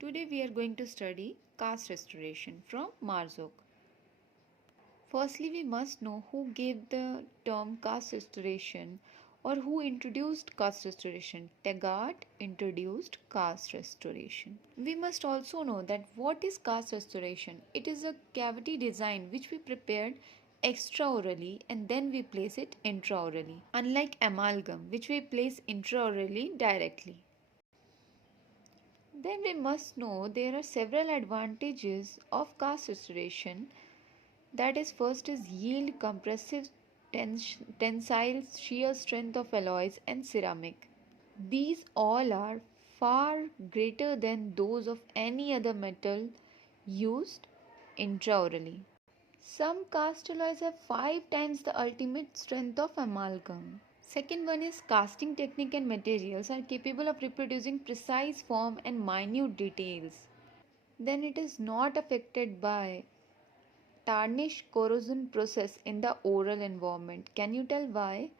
Today we are going to study cast restoration from Marzok. Firstly, we must know who gave the term cast restoration or who introduced cast restoration. Taggart introduced cast restoration. We must also know that what is cast restoration? It is a cavity design which we prepared extraorally and then we place it intraorally. Unlike amalgam which we place intraorally directly. Then we must know there are several advantages of cast restoration. That is, first is yield, compressive, tensile, shear strength of alloys and ceramic. These all are far greater than those of any other metal used intraorally. Some cast alloys have 5 times the ultimate strength of amalgam. Second one is casting technique and materials are capable of reproducing precise form and minute details. Then it is not affected by tarnish corrosion process in the oral environment. Can you tell why?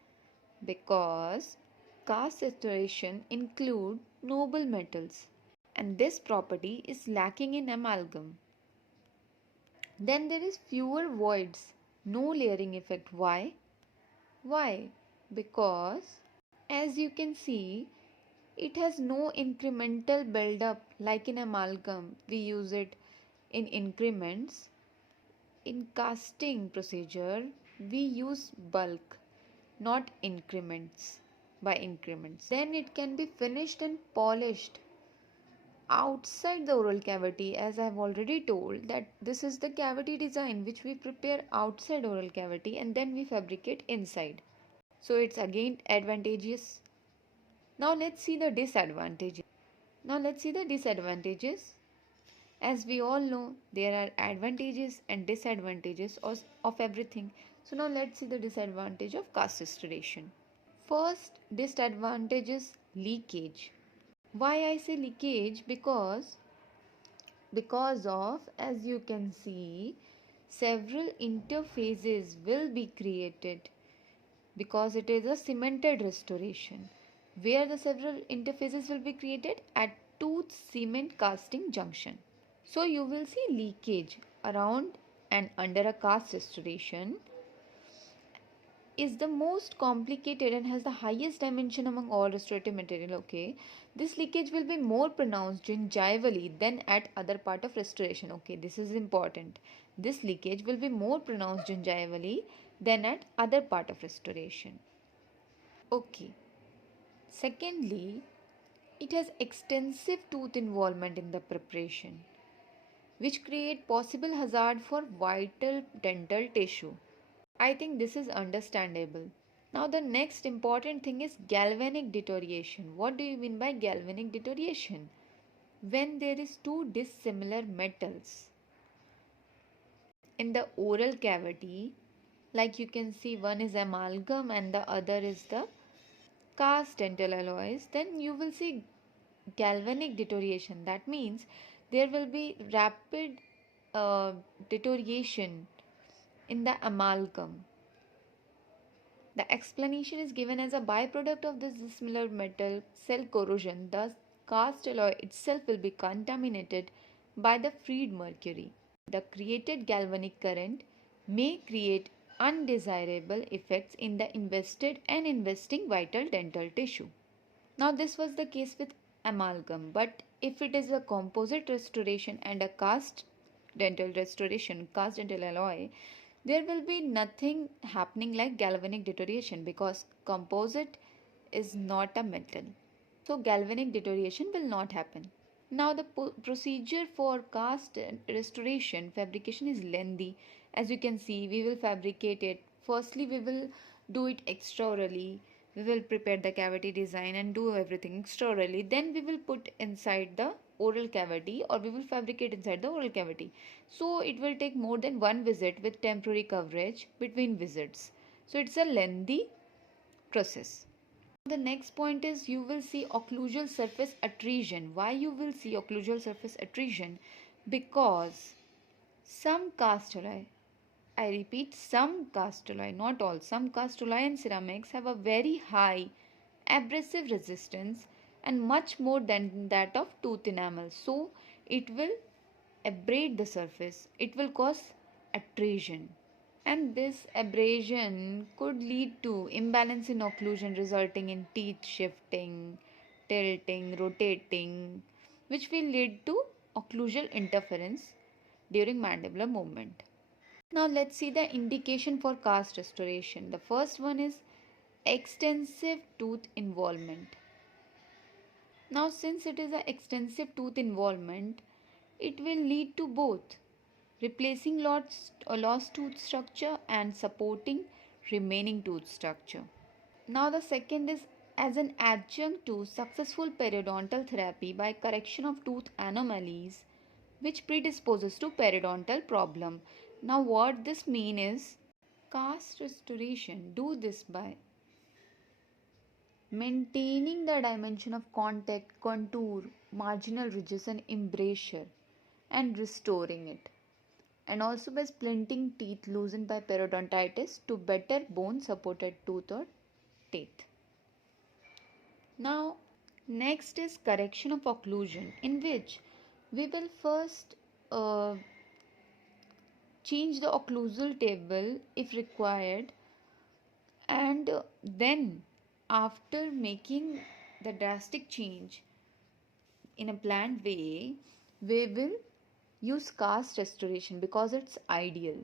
Because cast restoration include noble metals and this property is lacking in amalgam. Then there is fewer voids, no layering effect. Why? Why? Because as you can see, it has no incremental build-up like in amalgam. We use it in increments. In casting procedure, we use bulk, not increments by increments. Then it can be finished and polished outside the oral cavity, as I have already told that this is the cavity design which we prepare outside oral cavity and then we fabricate inside. So it's again advantageous. Now let's see the disadvantages. As we all know, there are advantages and disadvantages of everything. So now let's see the disadvantage of cast restoration. First disadvantage is leakage. Why I say leakage? Because of, as you can see, several interfaces will be created because it is a cemented restoration. Where the several interfaces will be created? At tooth cement casting junction. So you will see leakage around and under a cast restoration is the most complicated and has the highest dimension among all restorative material. Okay, this leakage will be more pronounced gingivally than at other part of restoration. Okay, this is important. This leakage will be more pronounced gingivally than at other part of restoration. Okay. Secondly, it has extensive tooth involvement in the preparation, which create possible hazard for vital dental tissue. I think this is understandable. Now the next important thing is galvanic deterioration. What do you mean by galvanic deterioration? When there is two dissimilar metals in the oral cavity, like you can see one is amalgam and the other is the cast dental alloys, then you will see galvanic deterioration. That means there will be rapid deterioration in the amalgam. The explanation is given as a byproduct of this dissimilar metal cell corrosion. Thus, cast alloy itself will be contaminated by the freed mercury. The created galvanic current may create undesirable effects in the invested and investing vital dental tissue. Now, this was the case with amalgam, but if it is a composite restoration and a cast dental restoration, cast dental alloy, there will be nothing happening like galvanic deterioration because composite is not a metal. So galvanic deterioration will not happen. Now the procedure for cast restoration fabrication is lengthy. As you can see, we will fabricate it. Firstly, we will do it extraorally. We will prepare the cavity design and do everything extraorally. Then we will put inside the oral cavity or we will fabricate inside the oral cavity. So it will take more than one visit with temporary coverage between visits. So it's a lengthy process. The next point is you will see occlusal surface attrition. Why you will see occlusal surface attrition? Because some cast alloy, I repeat, some cast alloy, not all, some cast alloy and ceramics have a very high abrasive resistance and much more than that of tooth enamel. So it will abrade the surface. It will cause attrition. And this abrasion could lead to imbalance in occlusion, resulting in teeth shifting, tilting, rotating, which will lead to occlusal interference during mandibular movement. Now let's see the indication for cast restoration. The first one is extensive tooth involvement. Now since it is an extensive tooth involvement, it will lead to both replacing lost tooth structure and supporting remaining tooth structure. Now the second is as an adjunct to successful periodontal therapy by correction of tooth anomalies which predisposes to periodontal problem. Now what this mean is cast restoration do this by maintaining the dimension of contact, contour, marginal ridges and embrasure and restoring it, and also by splinting teeth loosened by periodontitis to better bone supported tooth or teeth. Now next is correction of occlusion, in which we will first change the occlusal table if required, and then after making the drastic change in a planned way, we will use cast restoration because it's ideal.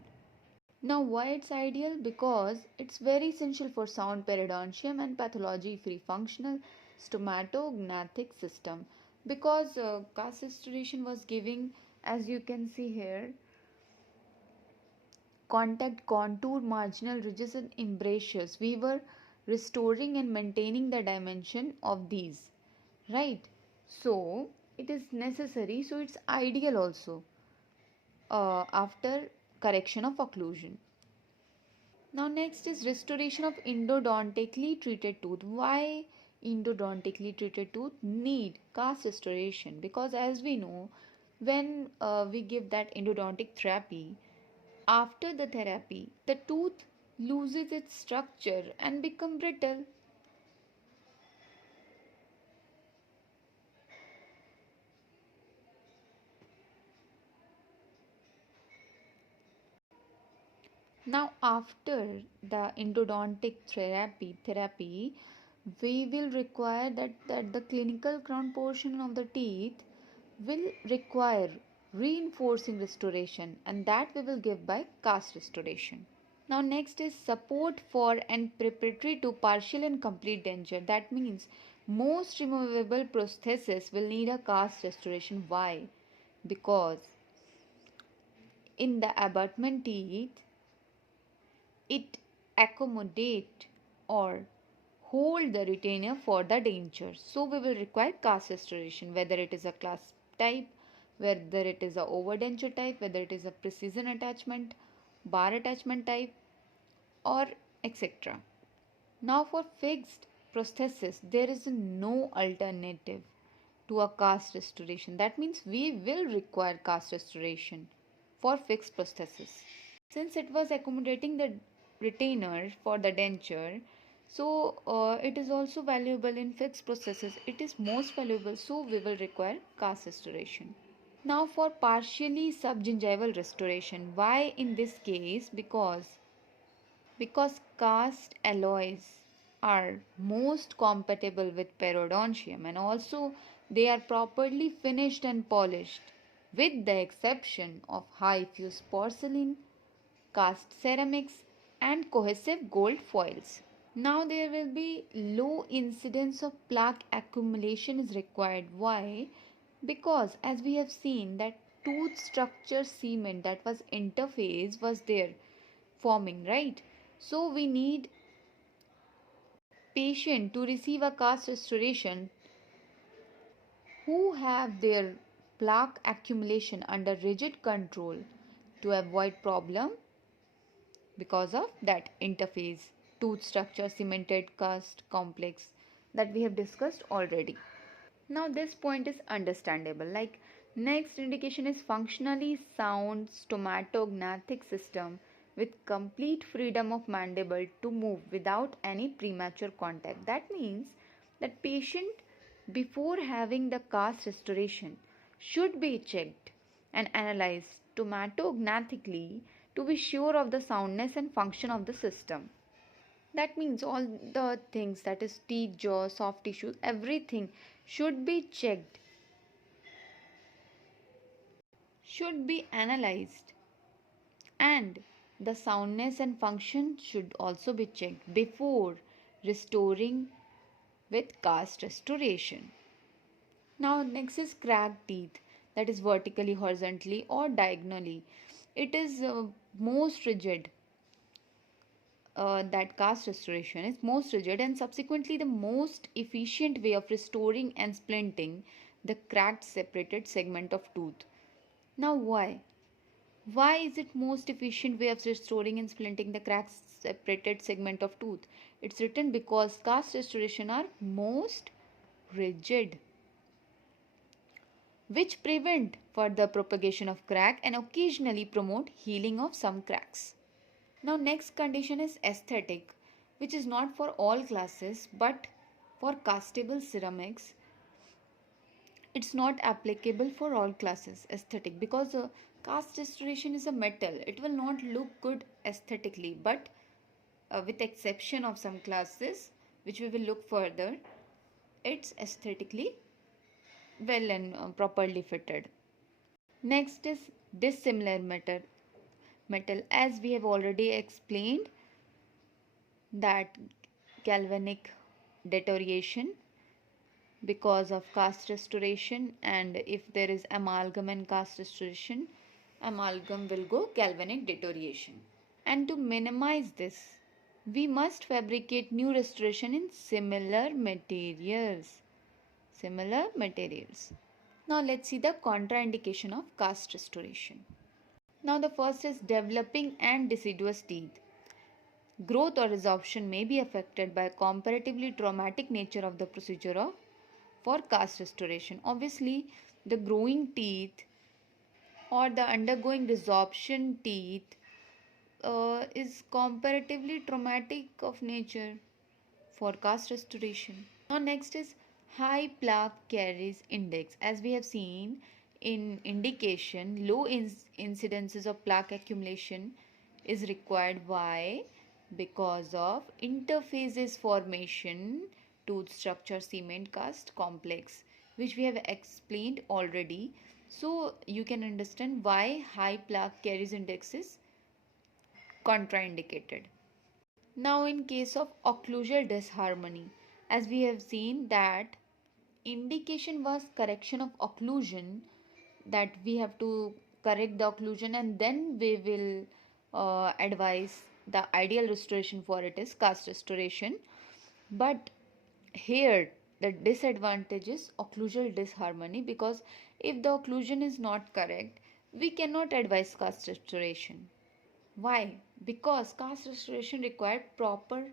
Now why it's ideal? Because it's very essential for sound periodontium and pathology free functional stomatognathtic system, because cast restoration was giving, as you can see here, contact, contour, marginal ridges and embrasures. We were restoring and maintaining the dimension of these, right? So it is necessary, so it's ideal also after correction of occlusion. Now next is restoration of endodontically treated tooth. Why endodontically treated tooth need cast restoration? Because as we know, when we give that endodontic therapy, after the therapy the tooth loses its structure and become brittle. Now after the endodontic therapy we will require that the clinical crown portion of the teeth will require reinforcing restoration, and that we will give by cast restoration. Now next is support for and preparatory to partial and complete denture. That means most removable prosthesis will need a cast restoration. Why? Because in the abutment teeth it accommodate or hold the retainer for the denture. So we will require cast restoration, whether it is a clasp type, whether it is a overdenture type, whether it is a precision attachment, bar attachment type, or etc. Now for fixed prosthesis, there is no alternative to a cast restoration. That means we will require cast restoration for fixed prosthesis. Since it was accommodating the retainer for the denture, so it is also valuable in fixed prosthesis. It is most valuable, so we will require cast restoration. Now for partially subgingival restoration. Why in this case? Because cast alloys are most compatible with periodontium, and also they are properly finished and polished, with the exception of high fuse porcelain, cast ceramics and cohesive gold foils. Now there will be low incidence of plaque accumulation is required. Why? Because as we have seen that tooth structure cement that was interface was there forming, right? So we need patient to receive a cast restoration who have their plaque accumulation under rigid control to avoid problem because of that interface tooth structure cemented cast complex that we have discussed already. Now this point is understandable. Like next indication is functionally sound stomatognathtic system with complete freedom of mandible to move without any premature contact. That means that patient before having the cast restoration should be checked and analyzed tomatognathically to be sure of the soundness and function of the system. That means all the things, that is teeth, jaw, soft tissues, everything should be checked, should be analyzed, and the soundness and function should also be checked before restoring with cast restoration. Now next is cracked teeth, that is vertically, horizontally or diagonally. It is most rigid, that cast restoration is most rigid and subsequently the most efficient way of restoring and splinting the cracked separated segment of tooth. Now why is it most efficient way of restoring and splinting the cracked separated segment of tooth? It's written because cast restoration are most rigid, which prevent further propagation of crack and occasionally promote healing of some cracks. Now next condition is aesthetic, which is not for all classes but for castable ceramics. It's not applicable for all classes aesthetic because cast restoration is a metal. It will not look good aesthetically, but with exception of some classes which we will look further, it's aesthetically well and properly fitted. Next is dissimilar metal, as we have already explained, that galvanic deterioration because of cast restoration, and if there is amalgam and cast restoration, amalgam will go galvanic deterioration. And to minimize this, we must fabricate new restoration in similar materials. Now let's see the contraindication of cast restoration. Now the first is developing and deciduous teeth. Growth or resorption may be affected by comparatively traumatic nature of the procedure for cast restoration. Obviously, the growing teeth or the undergoing resorption teeth is comparatively traumatic of nature for cast restoration. Now next is high plaque caries index. As we have seen in indication, low incidences of plaque accumulation is required. Why? Because of interphases formation, tooth structure cement cast complex, which we have explained already. So you can understand why high plaque caries index is contraindicated. Now in case of occlusal disharmony, as we have seen that indication was correction of occlusion, that we have to correct the occlusion and then we will advise the ideal restoration for it is cast restoration. But here the disadvantage is occlusal disharmony, because if the occlusion is not correct, we cannot advise cast restoration. Why? Because cast restoration required proper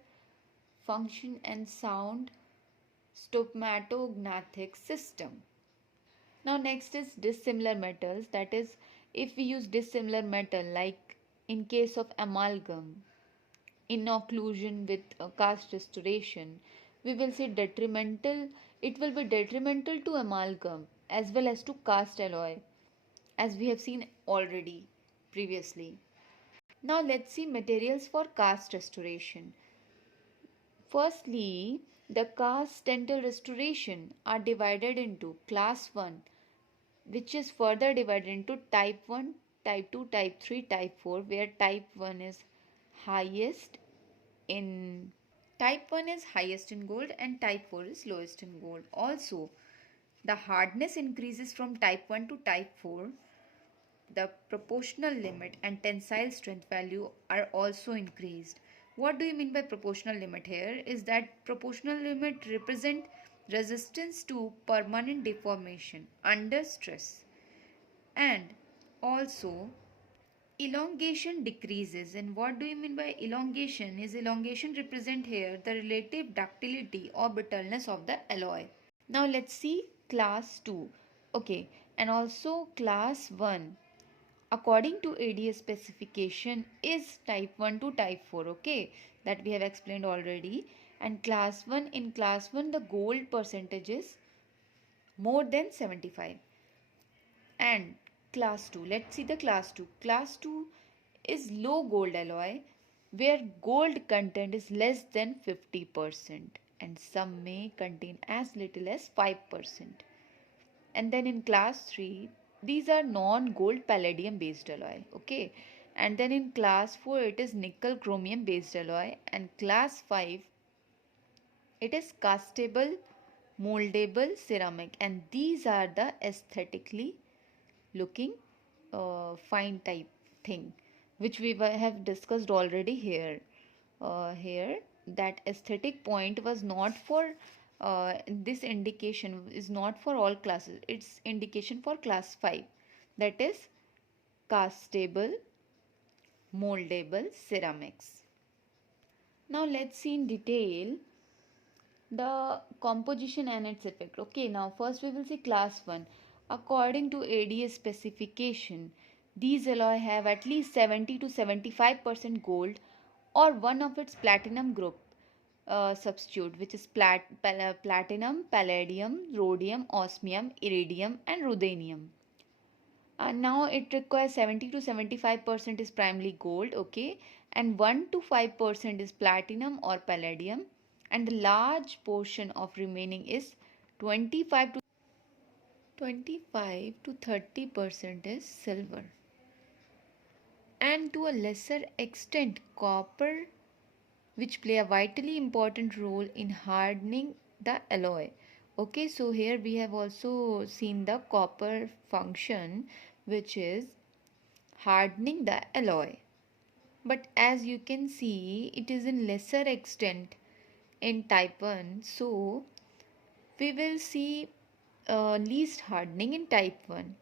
function and sound stomatognathing system. Now next is dissimilar metals, that is if we use dissimilar metal, like in case of amalgam in occlusion with cast restoration, we will say detrimental, it will be detrimental to amalgam as well as to cast alloy, as we have seen already previously. Now let's see materials for cast restoration. Firstly, the cast dental restoration are divided into class 1, which is further divided into type 1, type 2, type 3, type 4, where type 1 is highest in gold and type 4 is lowest in gold. Also, the hardness increases from type 1 to type 4. The proportional limit and tensile strength value are also increased. What do you mean by proportional limit here? Is that proportional limit represent resistance to permanent deformation under stress, and also elongation decreases. And what do you mean by elongation? Is elongation represent here the relative ductility or brittleness of the alloy. Now let's see class 2. Okay, and also class 1 according to ADS specification is type 1 to type 4, okay, that we have explained already. And class 1, in class 1 the gold percentage is more than 75. And class 2, let's see the class 2. Class 2 is low gold alloy where gold content is less than 50% and some may contain as little as 5%. And then in class 3, these are non gold palladium based alloy, okay. And then in class 4 it is nickel chromium based alloy, and class 5 it is castable moldable ceramic, and these are the aesthetically looking fine type thing which we have discussed already here. Here that aesthetic point was not for this indication is not for all classes, it's indication for class 5, that is castable moldable ceramics. Now let's see in detail the composition and its effect. Okay, now first we will see class 1. According to ADS specification, these alloy have at least 70 to 75% gold or one of its platinum group substitute, which is platinum, palladium, rhodium, osmium, iridium and ruthenium. Now it requires 70 to 75% is primarily gold, okay, and 1 to 5% is platinum or palladium, and the large portion of remaining is 25 to 30% is silver, and to a lesser extent copper, which play a vitally important role in hardening the alloy. Okay, so here we have also seen the copper function, which is hardening the alloy. But as you can see, it is in lesser extent in type 1. So we will see least hardening in type 1.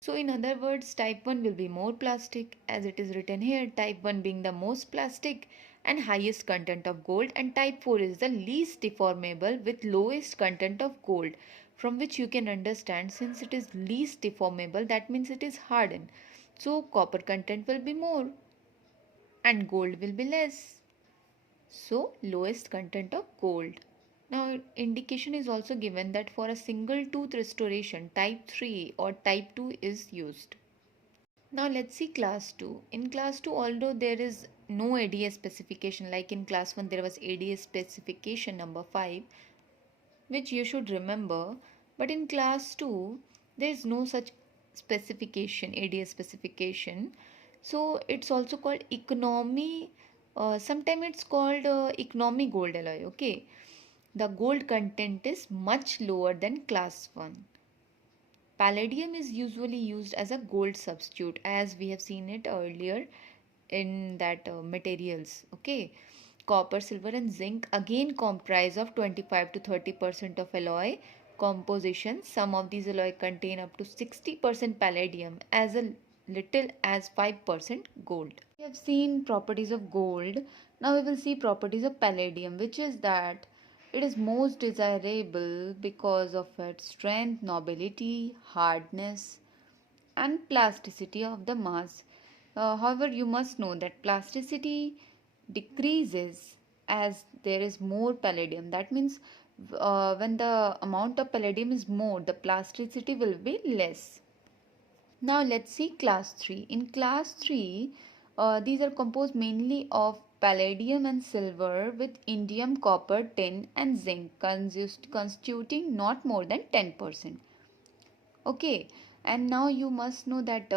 So in other words, type 1 will be more plastic, as it is written here, type 1 being the most plastic and highest content of gold, and type 4 is the least deformable with lowest content of gold, from which you can understand since it is least deformable, that means it is hardened. So copper content will be more and gold will be less. So lowest content of gold. Now indication is also given that for a single tooth restoration type 3 or type 2 is used. Now let's see class 2. In class 2, although there is no ADS specification like in class 1 there was ADS specification number 5, which you should remember, but in class 2 there is no such specification, ADS specification. So it's also called economy, sometimes it's called economy gold alloy, okay. The gold content is much lower than class 1. Palladium is usually used as a gold substitute, as we have seen it earlier in that materials, okay. Copper, silver and zinc again comprise of 25 to 30% of alloy composition. Some of these alloy contain up to 60% palladium, as a little as 5% gold. We have seen properties of gold. Now we will see properties of palladium, which is that it is most desirable because of its strength, nobility, hardness, and plasticity of the mass. However, you must know that plasticity decreases as there is more palladium. That means when the amount of palladium is more, the plasticity will be less. Now let's see class 3. In class 3, these are composed mainly of palladium and silver with indium, copper, tin and zinc constituting not more than 10%. Okay, and now you must know that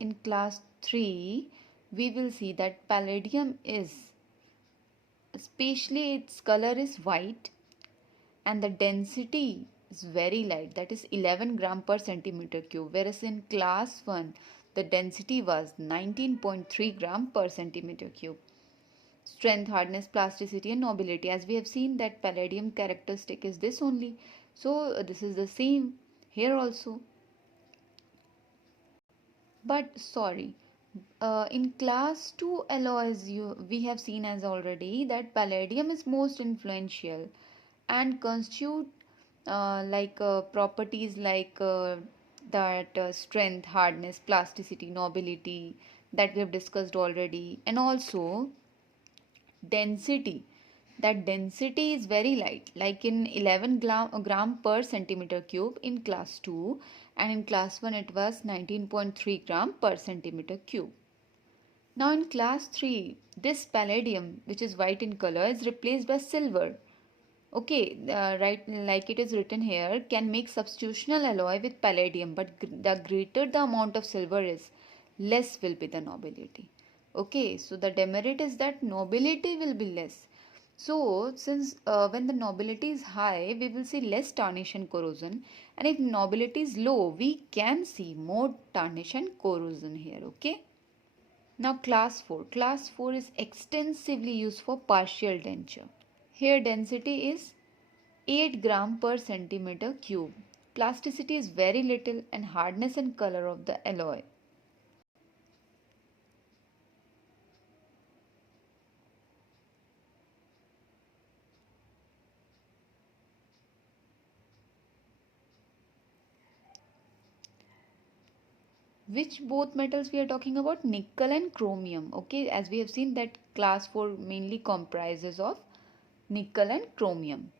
in class 3 we will see that palladium is, especially its color is white and the density is very light, that is 11 gram per centimeter cube, whereas in class 1 the density was 19.3 gram per centimeter cube. Strength, hardness, plasticity and nobility, as we have seen that palladium characteristic is this only, so this is the same here also. But sorry, in class 2 alloys we have seen as already that palladium is most influential and constitute properties like that strength, hardness, plasticity, nobility that we have discussed already, and also density. that density is very light, like in 11 gram per centimeter cube in class 2, and in class 1 it was 19.3 gram per centimeter cube. Now in class 3, this palladium, which is white in color, is replaced by silver. Okay, right, like it is written here, can make substitutional alloy with palladium, but the greater the amount of silver is, less will be the nobility. Okay, so the demerit is that nobility will be less. So, since when the nobility is high, we will see less tarnish and corrosion, and if nobility is low, we can see more tarnish and corrosion here. Okay. Now, class 4. Class 4 is extensively used for partial denture. Here, density is 8 gram per centimeter cube. Plasticity is very little, and hardness and color of the alloy. Which both metals we are talking about? Nickel and chromium. Okay, as we have seen that class 4 mainly comprises of nickel and chromium.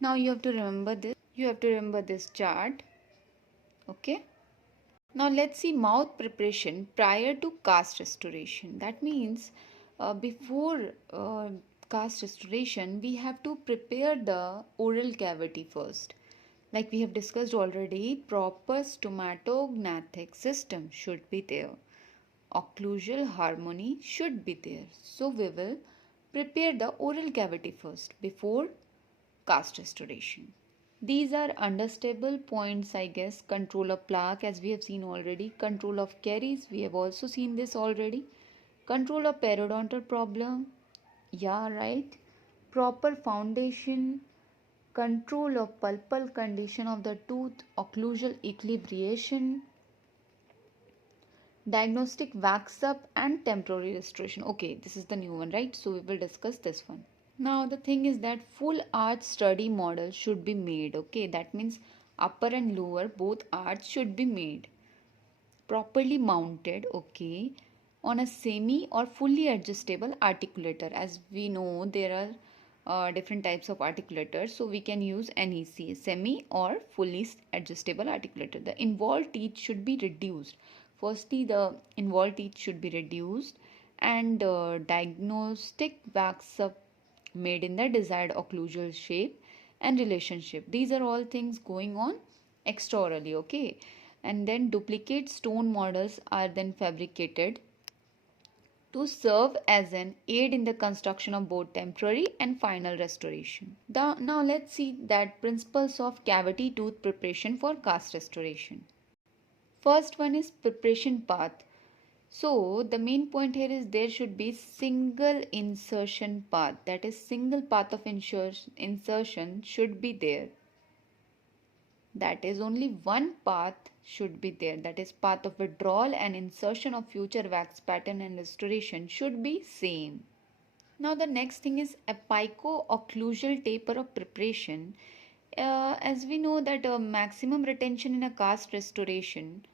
Now you have to remember this. You have to remember this chart. Okay. Now let's see mouth preparation prior to cast restoration. That means before cast restoration, we have to prepare the oral cavity first. Like we have discussed already, proper stomatognathtic system should be there. Occlusal harmony should be there. So we will prepare the oral cavity first before cast restoration. These are understable points, I guess. Control of plaque, as we have seen already. Control of caries, we have also seen this already. Control of periodontal problem, yeah, right. Proper foundation, control of pulpal condition of the tooth, occlusal equilibration, diagnostic wax up, and temporary restoration. Okay, this is the new one, right? So we will discuss this one. Now the thing is that full arch study model should be made. Okay, that means upper and lower both arch should be made properly mounted. Okay, on a semi or fully adjustable articulator. As we know, there are different types of articulators, so we can use NEC, semi or fully adjustable articulator. The involved teeth should be reduced. Firstly, the involved teeth should be reduced, and diagnostic wax up made in the desired occlusal shape and relationship. These are all things going on extraorally. Okay, and then duplicate stone models are then fabricated to serve as an aid in the construction of both temporary and final restoration. Now let's see that principles of cavity tooth preparation for cast restoration. First one is preparation path. So the main point here is there should be single insertion path, that is single path of insertion should be there. That is only one path should be there, that is path of withdrawal and insertion of future wax pattern and restoration should be same. Now the next thing is apico-occlusal taper of preparation. As we know that maximum retention in a cast restoration,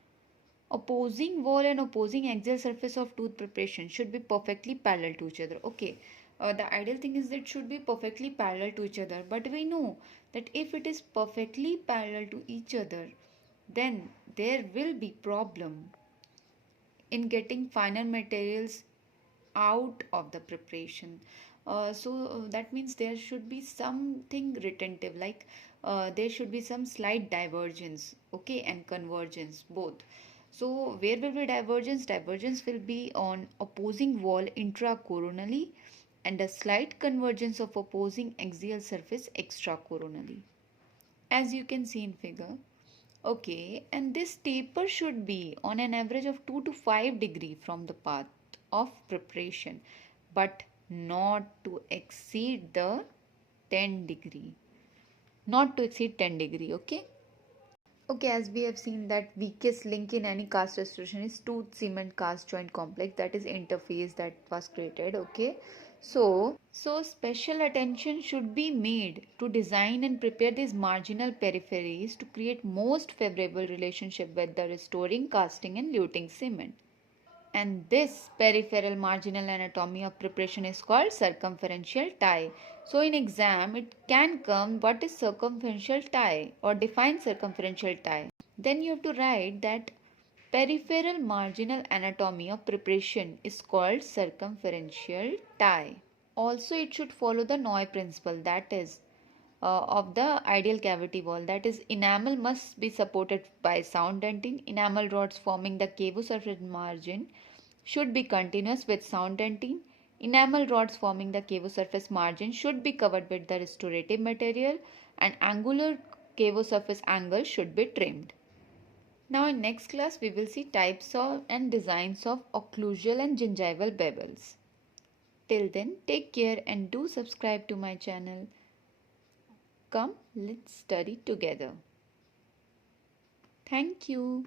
opposing wall and opposing axial surface of tooth preparation should be perfectly parallel to each other. Okay, the ideal thing is that it should be perfectly parallel to each other, but we know that if it is perfectly parallel to each other, then there will be problem in getting finer materials out of the preparation. That means there should be something retentive, like there should be some slight divergence, okay, and convergence both. So where will be divergence? Divergence will be on opposing wall intracoronally, and a slight convergence of opposing axial surface extracoronally, as you can see in figure. Okay, and this taper should be on an average of 2 to 5 degree from the path of preparation, but not to exceed the 10 degree. Not to exceed 10 degree, okay? Okay, as we have seen that weakest link in any cast restoration is tooth cement cast joint complex, that is interface that was created. Okay, so special attention should be made to design and prepare these marginal peripheries to create most favorable relationship with the restoring, casting and luting cement. And this peripheral marginal anatomy of preparation is called circumferential tie. So in exam it can come what is circumferential tie or define circumferential tie. Then you have to write that peripheral marginal anatomy of preparation is called circumferential tie. Also it should follow the Noy principle, that is of the ideal cavity wall, that is enamel must be supported by sound denting. Enamel rods forming the cavo surface margin should be continuous with sound denting. Enamel rods forming the cavo surface margin should be covered with the restorative material, and angular cavo surface angle should be trimmed. Now in next class we will see types of and designs of occlusal and gingival bevels. Till then, take care and do subscribe to my channel. Come, let's study together. Thank you.